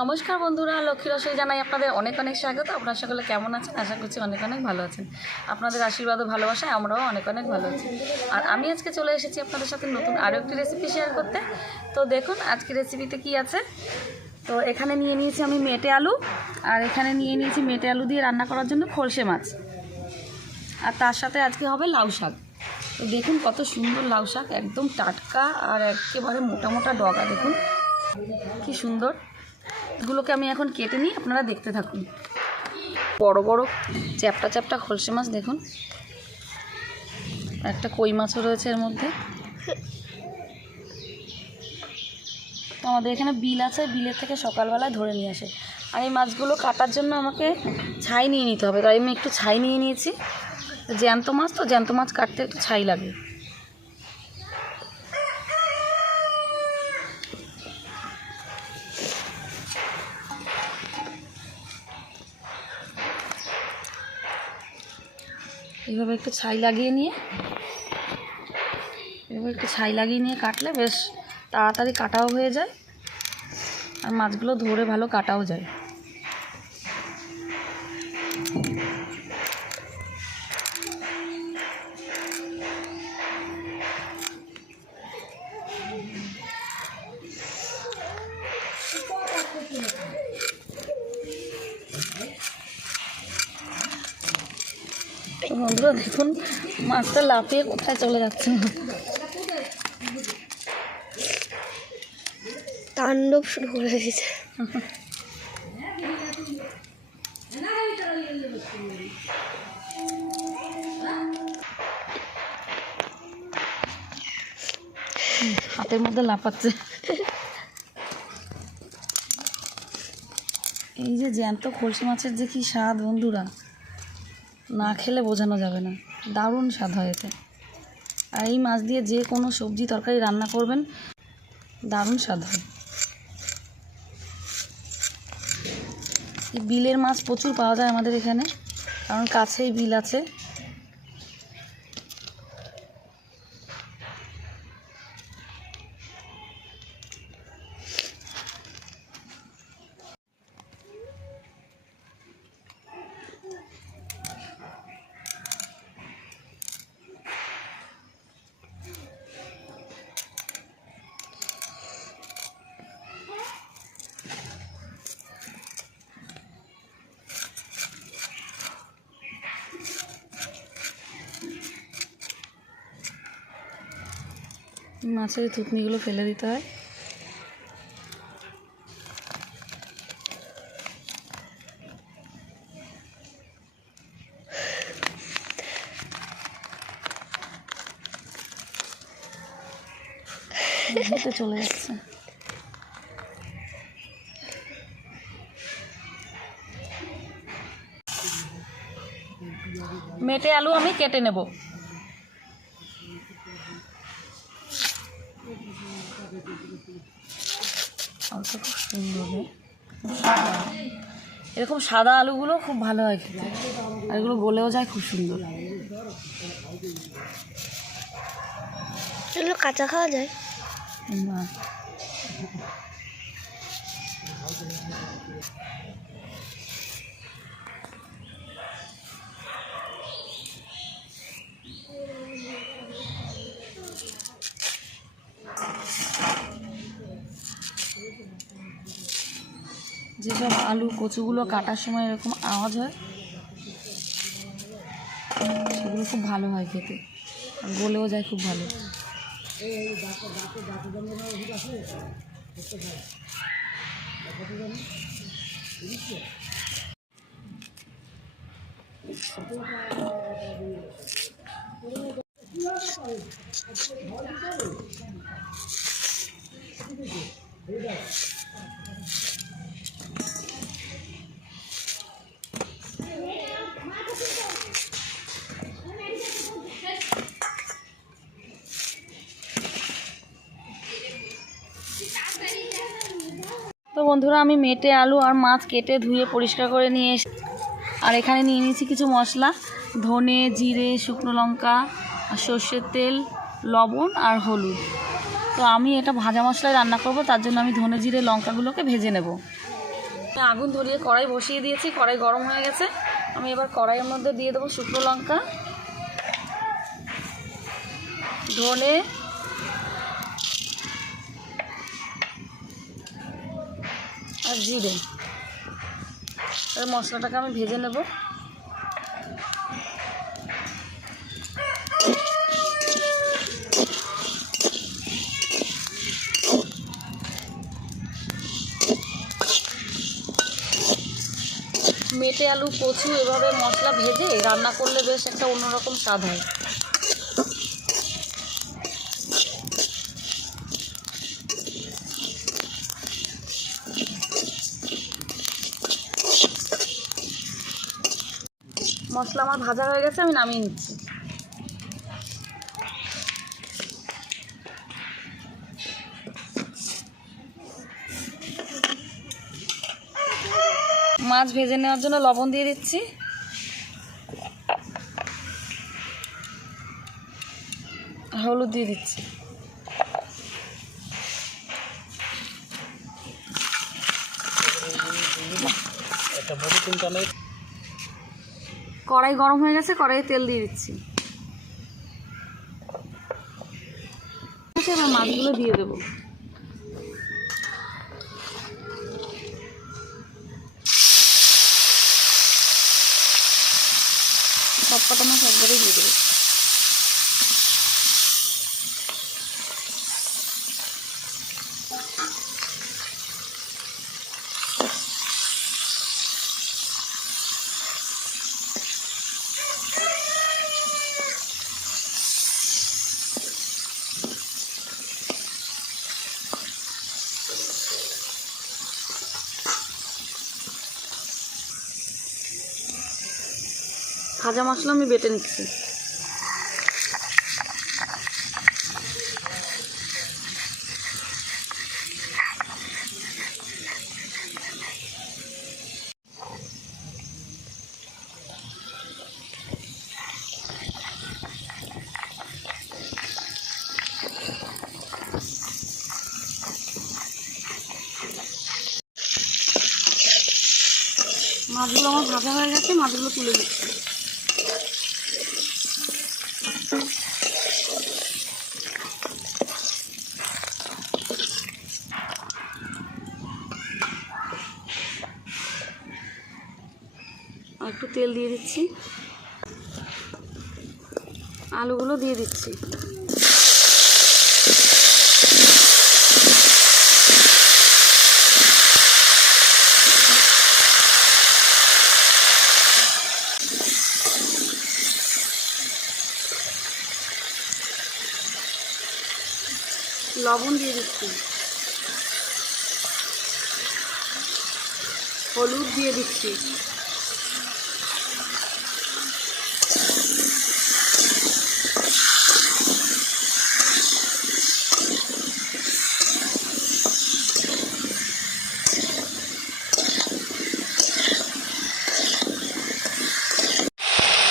নমস্কার বন্ধুরা, লক্ষ্মী রসই জানাই আপনাদের অনেক অনেক স্বাগত। আপনারা সকলে কেমন আছেন? আশা করছি অনেক অনেক ভালো আছেন। আপনাদের আশীর্বাদ ও ভালোবাসায় আমরাও অনেক অনেক ভালো আছি। আর আমি আজকে চলে এসেছি আপনাদের সাথে নতুন আরও একটি রেসিপি শেয়ার করতে। তো দেখুন আজকে রেসিপিতে কি আছে। তো এখানে নিয়ে নিয়েছি আমি মেটে আলু, আর এখানে নিয়ে নিয়েছি মেটে আলু দিয়ে রান্না করার জন্য খলসে মাছ, আর তার সাথে আজকে হবে লাউ শাক। তো দেখুন কত সুন্দর লাউ শাক, একদম টাটকা আর একেবারে মোটা মোটা ডগা। দেখুন কি সুন্দর। এগুলোকে আমি এখন কেটে নিই, আপনারা দেখতে থাকুন। বড় বড় চ্যাপটা চ্যাপটা খলসে মাছ দেখুন, একটা কই মাছও রয়েছে এর মধ্যে। তো আমাদের এখানে বিল আছে, বিলের থেকে সকালবেলায় ধরে নিয়ে আসে। আর এই মাছগুলো কাটার জন্য আমাকে ছাই নিয়ে নিতে হবে, তাই আমি একটু ছাই নিয়ে নিয়েছি। জ্যান্ত মাছ তো, জ্যান্ত মাছ কাটতে একটু ছাই লাগে। এইভাবে একটু ছাই লাগিয়ে নিয়ে কাটলে বেশ তাড়াতাড়ি কাটাও হয়ে যায়, আর মাছগুলো ধরে ভালো কাটাও যায়। বন্ধুরা দেখুন মাছটা লাফিয়ে কোথায় চলে যাচ্ছে, তাণ্ডব শুরু করে দিয়েছে। হাতের মধ্যে লাফাচ্ছে। এই যে জ্যান্ত খলসে মাছের যে কি স্বাদ বন্ধুরা, না খেলে বোঝানো যাবে না, দারুণ স্বাদ হয় এতে। আর এই মাছ দিয়ে যে কোনো সবজি তরকারি রান্না করবেন, দারুণ স্বাদ হয়। এই বিলের মাছ প্রচুর পাওয়া যায় আমাদের এখানে, কারণ কাছেই বিল আছে। মাছের থুতনিগুলো ফেলে দিতে হয়। চলে যাচ্ছে। মেটে আলু আমি কেটে নেব। খুব সুন্দর, এরকম সাদা আলুগুলো খুব ভালো হয় খেতে, আর এগুলো গলেও যায় খুব সুন্দর। এগুলো কাঁচা খাওয়া যায় না, যেসব আলু কচুগুলো কাটার সময় এরকম আওয়াজ হয়, সেগুলো খুব ভালো হয় খেতে, আর গলেও যায় খুব ভালো। তো বন্ধুরা আমি মেটে আলু আর মাছ কেটে ধুয়ে পরিষ্কার করে নিয়ে এসে, আর এখানে নিয়ে নিয়েছি কিছু মশলা, ধনে, জিরে, শুকনো লঙ্কা, সর্ষের তেল, লবণ আর হলুদ। তো আমি এটা ভাজা মশলায় রান্না করব, তার জন্য আমি ধনে জিরে লঙ্কাগুলোকে ভেজে নেব। আগুন ধরিয়ে কড়াই বসিয়ে দিয়েছি, কড়াই গরম হয়ে গেছে। আমি এবার কড়াইয়ের মধ্যে দিয়ে দেবো শুকনো লঙ্কা, ধনে, আর জিরে। এবার মশলাটাকে আমি ভেজে নেব। মেটে আলু, কচু এভাবে মশলা ভেজে রান্না করলে বেশ একটা অন্যরকম স্বাদ হয়। মশলা আমার ভাজা হয়ে গেছে, আমি নামিয়ে নিচ্ছি। মাছ ভেজে নেওয়ার জন্য লবণ দিয়ে দিচ্ছি, হলুদ দিয়ে দিচ্ছি। কড়াই গরম হয়ে গেছে, কড়াইয়ে তেল দিয়ে দিচ্ছি। এবার মাছগুলো দিয়ে দেবো। সব কটা মাছ একবারেই দিয়ে দেবো। ভাজা মশলা আমি বেটে নিচ্ছি। মাছগুলো আমার ভাজা হয়ে গেছে, মাছগুলো তুলে দিচ্ছি। একটু তেল দিয়ে দিচ্ছি, আলুগুলো দিয়ে দিচ্ছি। লবণ দিয়ে দিচ্ছি, হলুদ দিয়ে দিচ্ছি,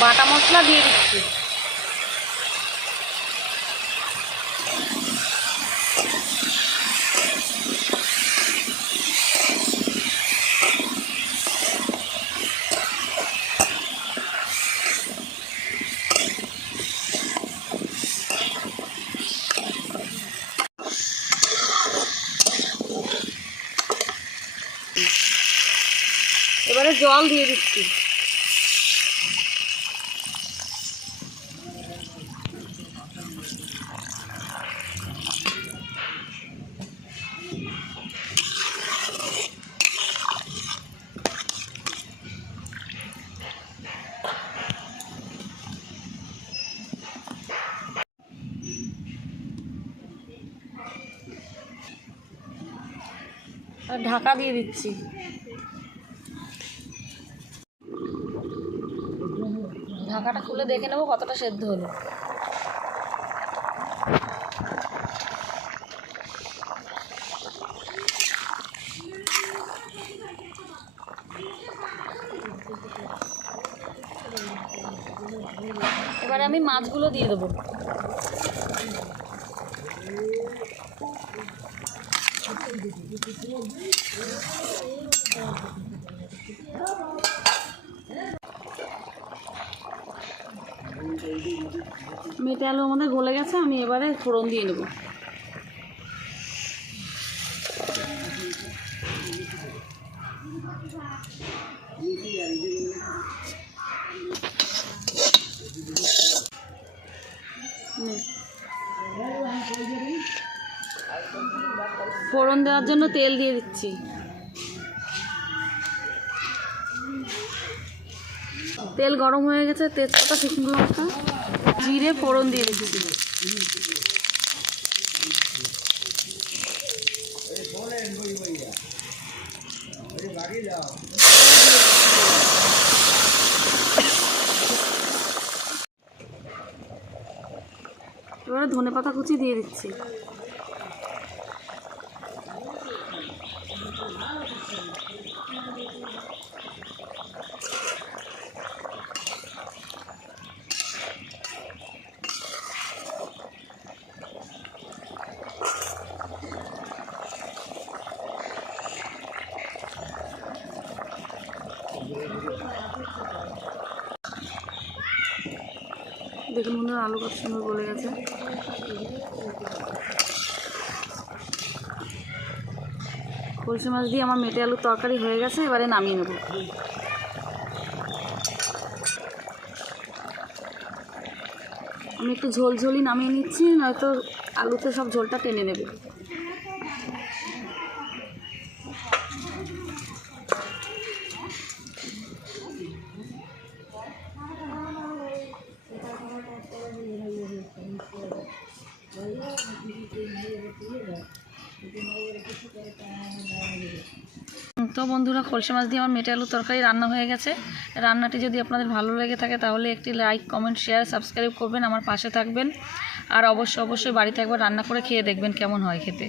বাটা মশলা দিয়ে দিচ্ছি। এবারে জল দিয়ে দিচ্ছি। আর ঢাকা দিয়ে দিচ্ছি। ঢাকাটা খুলে দেখে নেবো কতটা সেদ্ধ হলো। এবারে আমি মাছগুলো দিয়ে দেবো। মেটে আলু আমাদের গলে গেছে, আমি এবারে ফোড়ন দিয়ে নেব। ফোড়ন দেওয়ার জন্য তেল দিয়ে দিচ্ছি। তেল গরম হয়ে গেছে, তেজপাতা, শুকনো লঙ্কা, জিরে ফোড়ন দিয়ে দিচ্ছি। এবারে ধনেপাতা কুচি দিয়ে দিচ্ছি। দেখুন বন্ধুরা, আলু কত সুন্দর গলে গেছে। কলসি মাছ দিয়ে আমার মেটে আলুর তরকারি হয়ে গেছে, এবারে নামিয়ে নেব। আমি একটু ঝোল ঝোলই নামিয়ে নিচ্ছি, নয়তো আলুতে সব ঝোলটা টেনে নেবে। তো বন্ধুরা, কলসি মাছ দিয়ে আমার মেটে আলুর তরকারি রান্না হয়ে গেছে। রান্নাটি যদি আপনাদের ভালো লেগে থাকে তাহলে একটি লাইক, কমেন্ট, শেয়ার, সাবস্ক্রাইব করবেন, আমার পাশে থাকবেন। আর অবশ্যই বাড়িতে একবার রান্না করে খেয়ে দেখবেন কেমন হয় খেতে।